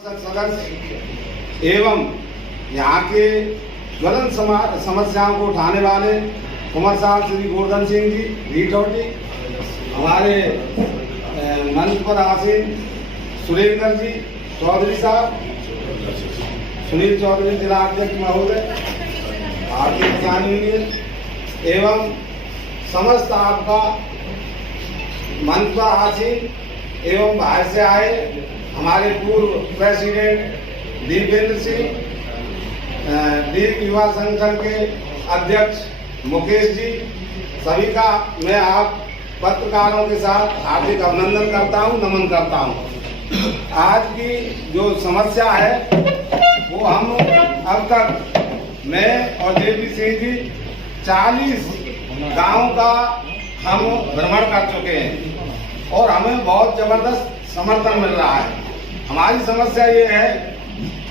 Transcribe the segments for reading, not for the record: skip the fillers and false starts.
सदस्य एवं यहाँ के ज्वलन समस्याओं को उठाने वाले कुंवर साहब श्री गोवर्धन सिंह जी रीठौटी, हमारे मंच पर आसीन सुरेंद्र जी चौधरी साहब, सुनील चौधरी जिला अध्यक्ष महोदय भारतीय किसान यूनियन एवं समस्त आपका मंच पर आसीन एवं बाहर से आए हमारे पूर्व प्रेसिडेंट दीपेंद्र सिंह, लीग युवा संगठन के अध्यक्ष मुकेश जी, सभी का मैं आप पत्रकारों के साथ हार्दिक अभिनंदन करता हूं, नमन करता हूं। आज की जो समस्या है वो हम अब तक मैं और जेपी सिंह जी 40 गांव का हम भ्रमण कर चुके हैं और हमें बहुत जबरदस्त समर्थन मिल रहा है। हमारी समस्या ये है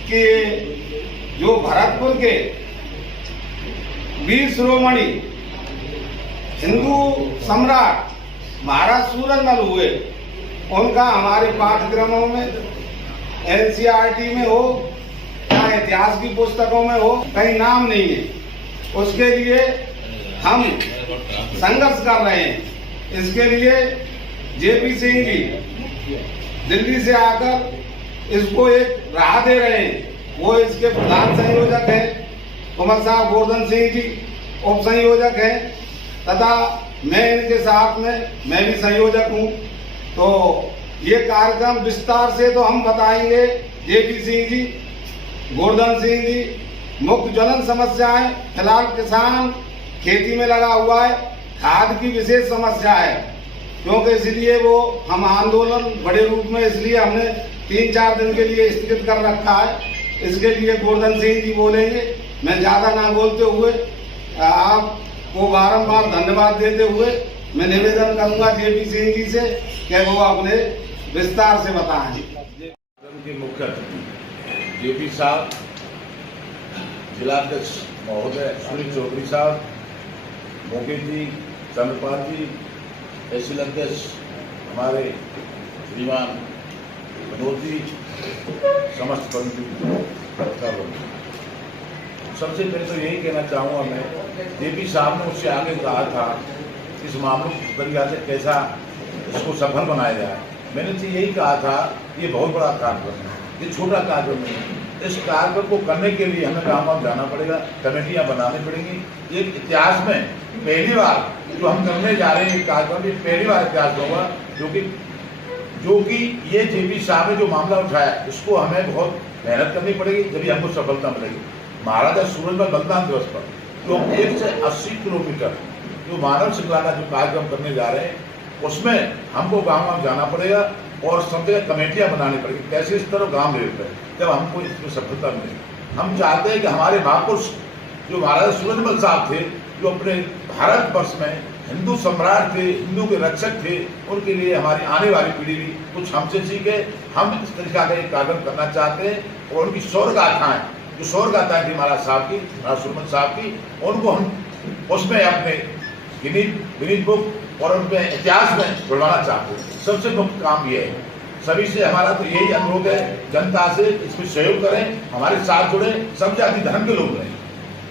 कि जो भरतपुर के वीर शिरोमणि हिंदू सम्राट महाराज सूरजमल हुए, उनका हमारे पाठ्यक्रमों में एनसीईआरटी में हो या इतिहास की पुस्तकों में हो कहीं नाम नहीं है। उसके लिए हम संघर्ष कर रहे हैं। इसके लिए जेपी सिंह जी दिल्ली से आकर इसको एक राह दे रहे हैं। वो इसके प्रधान संयोजक हैं, कुंवर साहब गोवर्धन सिंह जी उप संयोजक हैं तथा मैं इनके साथ में मैं भी संयोजक हूँ। तो ये कार्यक्रम विस्तार से तो हम बताएंगे। जेपी सिंह जी, गोवर्धन सिंह जी, मुख्य ज्वलन समस्याएं फिलहाल किसान खेती में लगा हुआ है, खाद की विशेष समस्या है, क्योंकि इसलिए वो हम आंदोलन बड़े रूप में इसलिए हमने 3-4 दिन के लिए स्थगित कर रखा है। इसके लिए गोवर्धन सिंह जी बोलेंगे। मैं ज्यादा ना बोलते हुए आपको बारंबार धन्यवाद देते हुए मैं निवेदन करूंगा जेपी सिंह जी से कि वो अपने विस्तार से बताएं। के मुख्य जेपी साहब, जिलाध्यक्ष महोदय सुनील चौधरी साहब, मुकेश जी, चंद्रपाल जी, तहसील अध्यक्ष हमारे श्रीमान विनोद जी, समस्त पत्रकार। सबसे पहले तो यही कहना चाहूँगा मैं, जेपी साहब ने उससे आगे कहा था इस मामले को तरीका से कैसा इसको सफल बनाया जाए। मैंने तो यही कहा था ये बहुत बड़ा कार्यक्रम है, ये छोटा कार्यक्रम नहीं है। इस कार्यक्रम को करने के लिए हमें गाँव जाना पड़ेगा, कमेटियाँ बनानी पड़ेंगी। ये इतिहास में पहली बार जो हम करने जा रहे हैं कार्यक्रम, ये पहली बार इतिहास होगा जो कि ये जेपी साहब ने जो मामला उठाया इसको हमें बहुत मेहनत करनी पड़ेगी, जब हमको सफलता मिलेगी। महाराजा सूरजमल बलिदान दिवस पर जो 1 से 80 किलोमीटर जो मानव श्रृंखला का जो कार्यक्रम करने जा रहे हैं उसमें हमको गाँव जाना पड़ेगा और सब जगह कमेटियाँ बनानी पड़ेगी, कैसे स्तर और गाँव लेवल पर, जब हमको इसमें सफलता मिलेगी। हम चाहते हैं कि हमारे महापुरुष जो महाराजा सूरजमल साहब थे, जो अपने भारतवर्ष में हिंदू सम्राट थे, हिंदू के रक्षक थे, उनके लिए हमारी आने वाली पीढ़ी भी कुछ हमसे सीखे। हम इस तरीका का एक कार्यक्रम करना चाहते हैं और उनकी शौर्य गाथाएं, जो शौर्य गाथाएं थी महाराज साहब की, महाराज सूरजमल साहब की, उनको हम उसमें अपने गिनीज बुक और उनके इतिहास में जुड़वाना चाहते हैं। सबसे मुख्य काम ये है। सभी से हमारा तो यही अनुरोध है, जनता से इसमें सहयोग करें, हमारे साथ जुड़े, सब जाति धर्म के लोग रहें।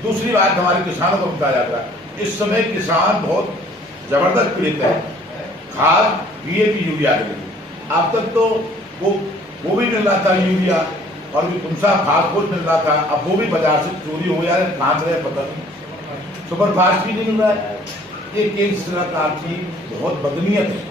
दूसरी बात हमारे किसानों को बताया जाता है, इस समय किसान बहुत जबरदस्त पीड़ित है खाद डीएपी यूरिया के लिए। अब तक तो वो भी मिल रहा था यूरिया और भी पुनसा फास्फोरस मिल रहा था, अब वो भी बाजार से चोरी हो जा रहे, कहाँ से पता नहीं। सुपर फास्ट भी नहीं मिल रहा है। ये केंद्र सरकार की बहुत बदनीयत है।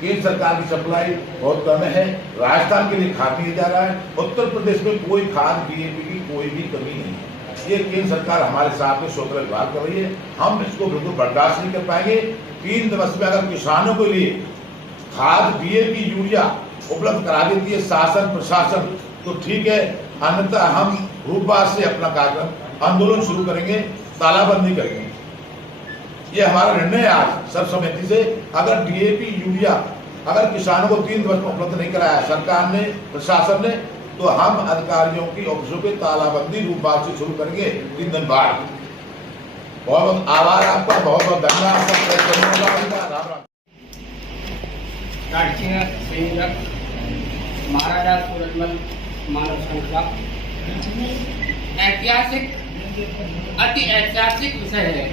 केंद्र सरकार की सप्लाई बहुत कम है, राजस्थान के लिए खाद नहीं जा रहा है, उत्तर प्रदेश में कोई खाद डीएपी की कोई भी कमी नहीं है। ये केंद्र सरकार हमारे साथ में स्वतंत्र व्यवहार कर रही है, हम इसको बिल्कुल बर्दाश्त नहीं कर पाएंगे। 3 दिवस में अगर किसानों के लिए खाद डीएपी यूरिया उपलब्ध करा देती है शासन प्रशासन तो ठीक है, अन्यथा हम रूपवार से अपना कार्यक्रम आंदोलन शुरू करेंगे, तालाबंदी करेंगे। ये हमारा निर्णय है आज सर्वसम्मति से। अगर डीएपी यूरिया अगर किसानों को 3 दिवस में उपलब्ध नहीं कराया सरकार ने, प्रशासन ने, तो हम अधिकारियों की ऑफिसों पे तालाबंदी रूपवार से शुरू करेंगे 3 दिन बाद। बहुत बहुत आभार आपका, बहुत बहुत धन्यवाद। महाराजा सूरजमल मानव श्रृंखला ऐतिहासिक, अति ऐतिहासिक विषय है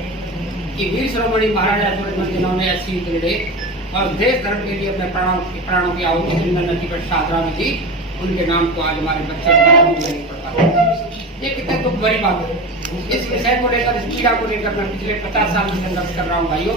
कि वीर शिरोमणि महाराजा सूरजमल जिन्होंने 80 दृढ़ और देश धर्म के लिए अपने प्राणों की आहुति नदी पर साधना में दी, उनके नाम को आज हमारे बच्चे नहीं पढ़ पाते। ये कितने दुख भरी बात है। इस विषय को लेकर, इस पीड़ा को लेकर मैं पिछले 50 साल से संघर्ष कर रहा हूँ। भाइयों,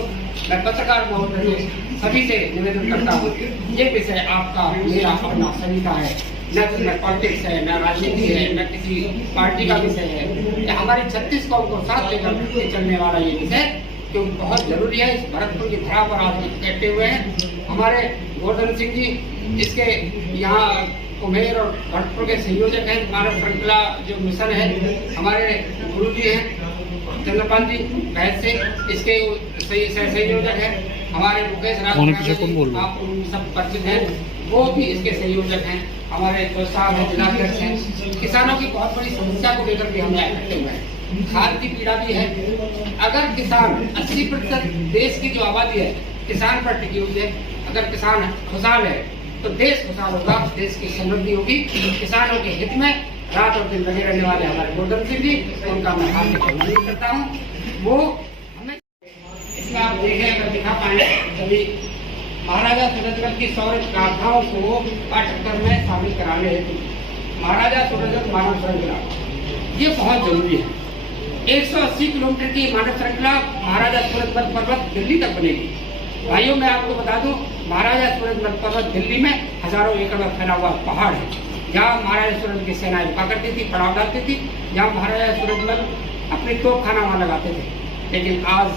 मैं पत्रकार महोदय सभी से निवेदन करता हूँ, ये विषय आपका, मेरा, अपना सभी का है। न पॉलिटिक्स है, न राजनीति है, न किसी पार्टी का विषय है। ये हमारी 36 कौम को साथ लेकर चलने वाला ये विषय क्योंकि बहुत जरूरी है। इस भरतपुर की धरा पर आज बैठे हुए हैं हमारे गोवर्धन सिंह जी, इसके यहाँ कुम्हेर और भरतपुर के संयोजक हैं। मानव श्रृंखला जो मिशन है, हमारे गुरु जी हैं चंद्रपाल जी बहस से, इसके संयोजक हैं हमारे मुकेश राज, आप सब परिचित हैं, वो भी इसके संयोजक हैं। हमारे जो साहब हैं जिलाध्यक्ष हैं। किसानों की बहुत बड़ी समस्या को लेकर भी हम इकट्ठे हुए हैं। खाद की पीड़ा भी है। अगर किसान 80% देश की जो आबादी है किसान पर टिकी हुई है, अगर किसान खुशहाल है तो देश खुशहाल होगा, देश की समृद्धि होगी। किसानों के हित में रात और दिन लगे रहने वाले हमारे गोवर्धन सिंह जी, उनका मैं हार्दिक अभिनंदन करता हूँ। वो हमें इसमें आप देखें, अगर दिखा पाए सभी महाराजा सूरजमल की 100 गाथाओं को पाठ्यक्रम में शामिल कराने हेतु महाराजा सूरजमल मानव श्रृंखला ये बहुत जरूरी है। 180 किलोमीटर की मानव श्रृंखला महाराजा सूरजमल पर्वत दिल्ली तक बनेगी। भाइयों, मैं आपको बता दूं, महाराजा सूरजमल पर्वत दिल्ली में हजारों एकड़ में फैला हुआ पहाड़ है, जहाँ महाराजा सूरजमल की सेनाएं रुका करती थी, पड़ाव डालती थी, जहाँ महाराजा सूरजमल अपनी तोपखाना वहाँ लगाते थे। लेकिन आज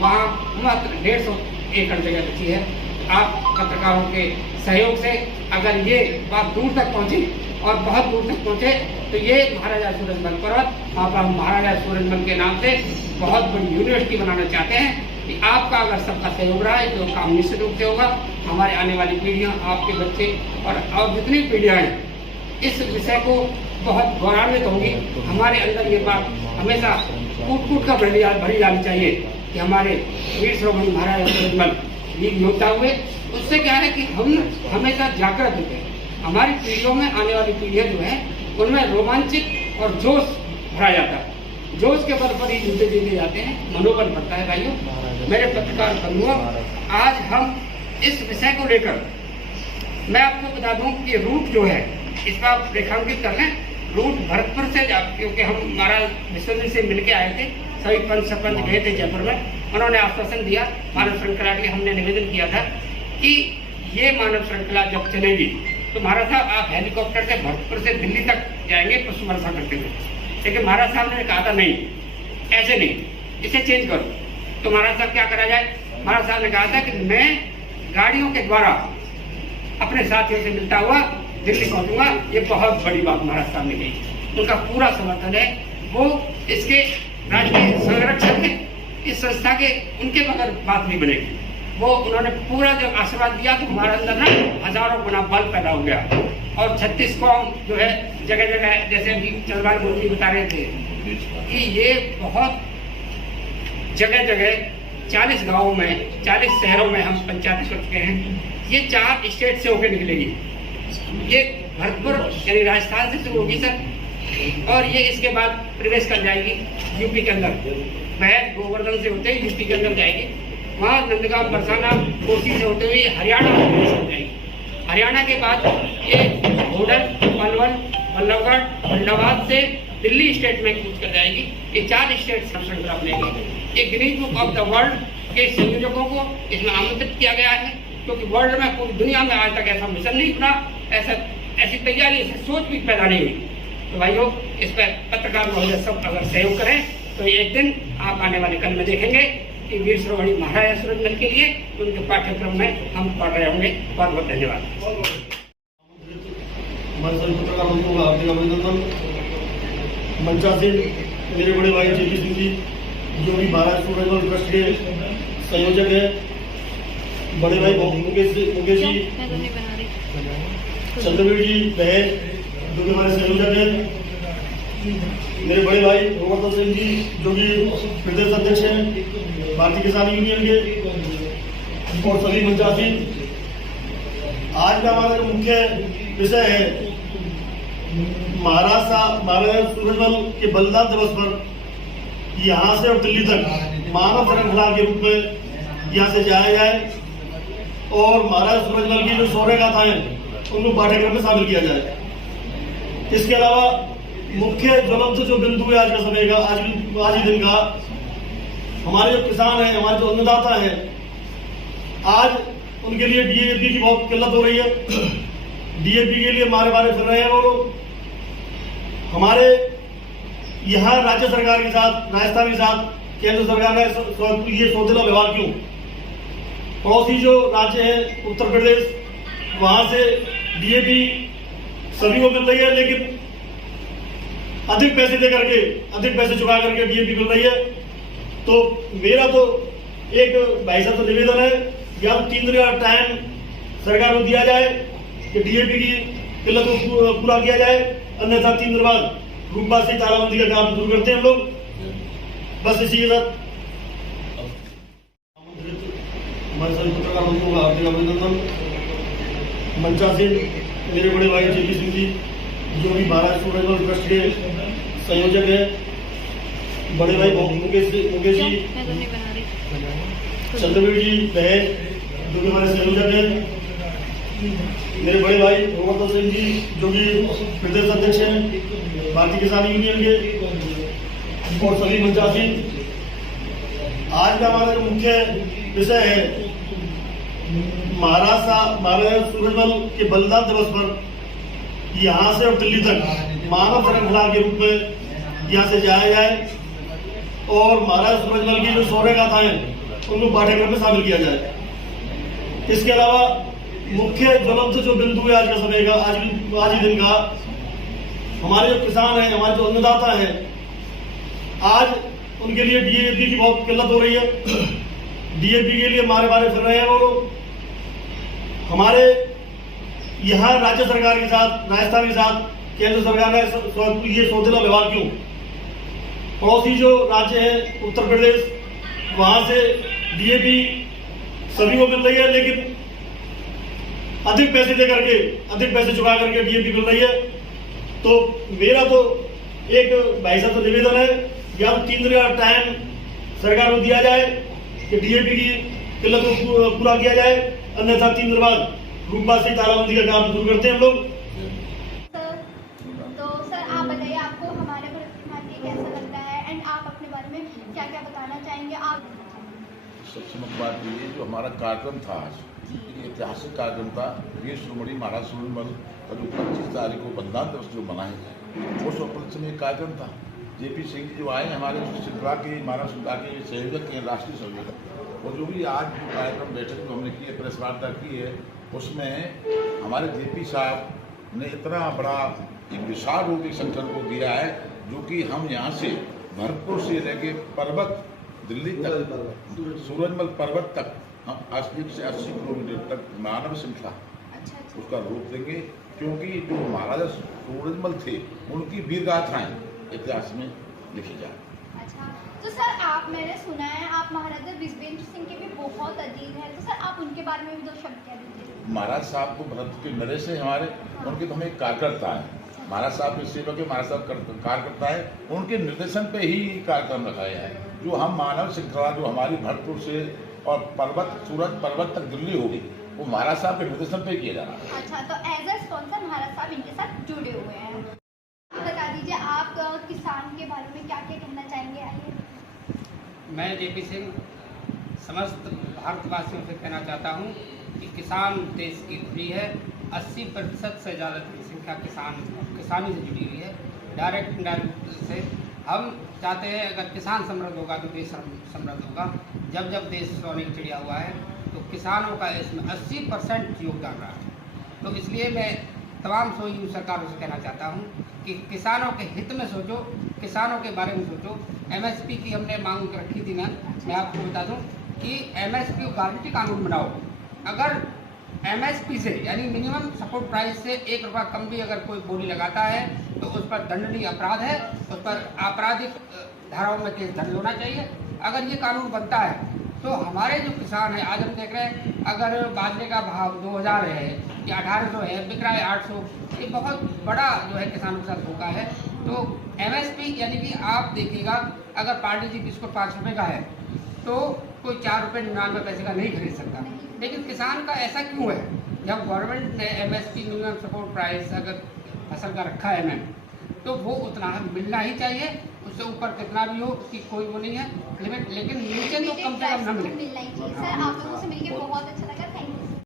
वहाँ मात्र 150 एकड़ जगह बची है। आप पत्रकारों के सहयोग से अगर ये बात दूर तक पहुंची और बहुत दूर तक पहुंचे तो ये महाराजा सूरजमल पर्वत, आप महाराजा सूरजमल के नाम से बहुत बड़ी यूनिवर्सिटी बनाना चाहते हैं। कि आपका अगर सबका सहयोग रहा है तो काम निश्चित रूप से होगा। हमारे आने वाली पीढ़ियां, आपके बच्चे और जितनी पीढ़ियां हैं इस विषय को बहुत गौरवान्वित होंगी। हमारे अंदर ये बात हमेशा कूट कूट कर भरी जानी चाहिए कि हमारे वीर शिरोमणि महाराजा सूरजमल वीर योद्धा हुए। उससे क्या है कि हम हमेशा जागृत होते हैं। हमारी पीढ़ियों में, आने वाली पीढ़ियां जो है उनमें रोमांचित और जोश भरा जाता है। जोश के बल पर ही जूते जीते जाते हैं, मनोबल बढ़ता है। भाइयों, मेरे पत्रकार बंधुओं, आज हम इस विषय को लेकर, मैं आपको बता दूं कि रूट जो है इस पर आप रेखांकित कर लें। रूट भरतपुर से, क्योंकि हम महाराज विश्वजीत से मिलके आए थे, सभी पंच सरपंच गए थे जयपुर में, उन्होंने आश्वासन दिया, मानव श्रृंखला के हमने निवेदन किया था कि ये मानव श्रृंखला जब चलेगी तो महाराज साहब आप हेलीकॉप्टर से भरतपुर से दिल्ली तक जाएंगे पुष्प वर्षा करते हुए। लेकिन महाराज साहब ने कहा था नहीं, ऐसे नहीं, इसे चेंज करो। तो महाराज साहब क्या करा जाए? महाराज साहब ने कहा था कि मैं गाड़ियों के द्वारा अपने साथियों से मिलता हुआ दिल्ली पहुंचूंगा। ये बहुत बड़ी बात महाराज साहब ने कही, उनका पूरा समर्थन है। वो इसके राष्ट्रीय संरक्षक है, इस संस्था के, उनके बगैर बात नहीं बनेगी। वो उन्होंने पूरा जब आशीर्वाद दिया तो हमारे अंदर ना हजारों गुना बल पैदा हो गया। और 36 कौम जो है जगह जगह, जैसे अभी चंद्रपाल गुरु जी बता रहे थे कि ये बहुत जगह जगह 40 गाँवों में, 40 शहरों में हम पंचायत कर चुके हैं। ये 4 स्टेट से होकर निकलेगी। ये भरतपुर यानी राजस्थान से शुरू होगी सर, और ये इसके बाद प्रवेश कर जाएगी यूपी के अंदर। वह गोवर्धन से होते हुए यूपी के अंदर जाएगी, वहाँ नंदगांव, बरसाना, कोसी से होते हुए हरियाणा में प्रवेश कर जाएगी। हरियाणा के बाद ये घोडल, पलवल, बल्लभगढ़, फरीदाबाद से दिल्ली स्टेट में कूच कर जाएगी। ये 4 स्टेट श्रृंखला बनेगी। ये Guinness book of the world के संयोजकों को इसमें आमंत्रित किया गया है, क्योंकि वर्ल्ड में, पूरी दुनिया में आज तक ऐसा मिशन नहीं बना, ऐसी तैयारी, ऐसी सोच भी पैदा नहीं हुई। तो भाइयों, इस पर पत्रकार महोदय सब अगर सहयोग करें तो एक दिन आप आने वाले कल में देखेंगे कि वीर शिरोमणि महाराजा सूरजमल के लिए उनके पाठ्यक्रम में हम पढ़ रहे होंगे। बहुत बहुत धन्यवाद। हमारे सभी पत्रकार बंधुओं का हार्दिक अभिनंदन। मंचा से मेरे बड़े भाई जेपी सिंह जी, जो भी महाराज सूरजमल ट्रस्ट के संयोजक है, बड़े भाई मुकेश जी, चंद्रवीर जी बहन, जो कि हमारे संयोजक है, मेरे बड़े भाई गोवर्धन सिंह जी, जो कि प्रदेश अध्यक्ष हैं भारतीय किसान यूनियन के, और सभी पंचायती। आज का हमारा जो मुख्य विषय है महाराजा सूरजमल के बलिदान दिवस पर यहाँ से और दिल्ली तक मानव श्रृंखला के रूप में यहाँ से जाया जाए और महाराजा सूरजमल की जो शौर्य गाथाएं उनको पाठ्यक्रम में शामिल किया जाए। इसके अलावा मुख्य ज्वलंत जो बिंदु है आज का समय का, आज ही दिन का, हमारे जो किसान हैं, हमारे जो अन्नदाता हैं, आज उनके लिए डीएपी की बहुत किल्लत हो रही है। डीएपी के लिए मारे फिर रहे हैं वो लोग। हमारे यहाँ राज्य सरकार के साथ, राजस्थान के साथ केंद्र सरकार ने ये सौतेला व्यवहार क्यों? पड़ोसी जो राज्य है उत्तर प्रदेश, वहां से डीएपी सभी को मिल रही है, लेकिन अधिक पैसे दे करके, अधिक पैसे चुका करके डीएपी मिल रही है। तो मेरा तो एक भाई साहब तो निवेदन है, या तो 3 दिन का टाइम सरकार को दिया जाए कि डीएपी की किल्लत को पूरा किया जाए, अन्यथा 3 दिन बाद रूपा से तालाबंदी का काम दूर करते हैं हम लोग। बस इसी के साथ हमारे सभी पत्रकार बंधुओं का हार्दिक अभिनंदन। मंचासीन मेरे बड़े भाई जेपी सिंह जी, जो भी महाराज सूरजमल ट्रस्ट के संयोजक है, बड़े भाई मुकेश जी, चंद्रवीर जी बहन, जो कि हमारे संयोजक हैं, मेरे बड़े भाई गोवर्धन सिंह जी, जो कि प्रदेश अध्यक्ष हैं भारतीय किसान यूनियन के, और सभी मंचासीन। आज का हमारा जो मुख्य विषय है महाराजा सूरजमल के बलिदान दिवस पर यहाँ से और दिल्ली तक मानव श्रृंखला के रूप में यहाँ से जाया जाए और महाराजा सूरजमल की जो शौर्य गाथाएं उनको पाठ्यक्रम में शामिल किया जाए। इसके अलावा मुख्य ज्वलंत जो बिंदु है आज का समय का, आज ही दिन का, हमारे जो किसान हैं, हमारे जो अन्नदाता हैं, आज उनके लिए डीएपी की बहुत किल्लत हो रही है। डीएपी के लिए मारे फिर रहे हैं वो लोग। हमारे यहाँ राज्य सरकार के साथ, राजस्थान के साथ केंद्र सरकार ने ये सौतेला व्यवहार क्यों? पड़ोसी जो राज्य है उत्तर प्रदेश, वहां से डीएपी सभी को मिल रही है, लेकिन अधिक पैसे दे करके, अधिक पैसे चुका करके डीएपी मिल रही है। तो मेरा तो एक भाई साहब तो निवेदन है, या तो 3 दिन का टाइम सरकार को दिया जाए कि डीएपी की किल्लत को पूरा किया जाए, अन्यथा 3 दिन बाद रूपा से तालाबंदी का काम दूर करते हैं हम लोग। तो सर आप बताइए, आपको हमारे भारत कैसा लगता है एंड आप अपने बारे में क्या क्या बताना चाहेंगे? आप सबसे मुख्य बात ये जो हमारा कार्यक्रम था आज, ऐतिहासिक कार्यक्रम था, वीर शिरोमणि महाराज सूरजमल का जो 25 तारीख को बलिदान दिवस जो मनाए, वो उपलक्ष्य में कार्यक्रम था। जेपी सिंह जी जो आए हमारे श्रृंखला के, महाराज श्रृंखला के संयोजक के, राष्ट्रीय संयोजक, और जो भी आज जो कार्यक्रम बैठक जो हमने की है, प्रेस वार्ता की है, उसमें हमारे जेपी साहब ने इतना बड़ा एक विशाल रूप एक संगठन को दिया है, जो कि हम यहाँ से भरतपुर से लेके पर्वत दिल्ली तक, सूरजमल पर्वत तक, हम 80 से 80 किलोमीटर तक मानव श्रृंखला उसका रूप देंगे, क्योंकि जो महाराजा सूरजमल थे उनकी वीर गाथाएं इतिहास में लिखी जाए। अच्छा, तो सर आप, मैंने सुना है आप महाराजा विश्वेंद्र सिंह के भी बहुत अधीन है, तो सर आप उनके बारे में भी 2 शब्द कह दीजिए। महाराज साहब को भरत के नरेश से हमारे, उनके तो हमें कार्यकर्ता है, महाराज साहब के सेवक है, महाराज साहब कार्यकर्ता है, उनके निर्देशन पे ही कार्यक्रम रखाया है। जो हम मानव श्रृंखला जो हमारी भरतपुर से और सूरज पर्वत तक दिल्ली होगी, वो महाराज साहब के निर्देशन पे किया जा रहा है। अच्छा, तो एज ए स्पॉन्सर महाराज साहब इनके साथ जुड़े हुए हैं। बता दीजिए आप किसान के बारे में क्या क्या कहना चाहेंगे? आइए। मैं जेपी सिंह समस्त भारतवासियों से कहना चाहता हूँ कि किसान देश की धुरी है। 80% से ज़्यादा की संख्या किसानी से जुड़ी हुई है, डायरेक्ट इनडायरेक्ट से। हम चाहते हैं अगर किसान समृद्ध होगा तो देश समृद्ध होगा। जब जब देश सोने की चिड़िया हुआ है तो किसानों का इसमें 80% योगदान रहा है। तो इसलिए मैं तमाम सोई सरकारों से कहना चाहता हूँ कि किसानों के हित में सोचो, किसानों के बारे में सोचो। MSP की हमने मांग रखी थी, मैं आपको बता दूँ कि MSP गारंटी कानून बनाओ। अगर MSP से यानी मिनिमम सपोर्ट प्राइस से 1 रुपया कम भी अगर कोई बोली लगाता है तो उस पर दंडनीय अपराध है, उस पर आपराधिक धाराओं में केस दर्ज होना चाहिए। अगर ये कानून बनता है तो हमारे जो किसान हैं, आज हम देख रहे हैं अगर बाजरे का भाव 2000 है या 1800 है, बिक रहा है 800, ये बहुत बड़ा जो है किसानों के साथ धोखा है। तो MSP यानी कि आप देखिएगा, अगर पार्ले जी बिस्कुट 5 रुपये का है तो कोई 4 रुपये 99 पैसे का नहीं खरीद सकता। लेकिन किसान का ऐसा क्यों है? जब गवर्नमेंट ने MSP मिनिमम सपोर्ट प्राइस अगर फसल का रखा है तो वो उतना मिलना ही चाहिए, उससे ऊपर कितना भी हो उसकी कोई वो नहीं है लिमिट, लेकिन नीचे तो कम से कम न मिले। मिलना ही चाहिए। सर, आप लोगों से मिलकर बहुत अच्छा लगा।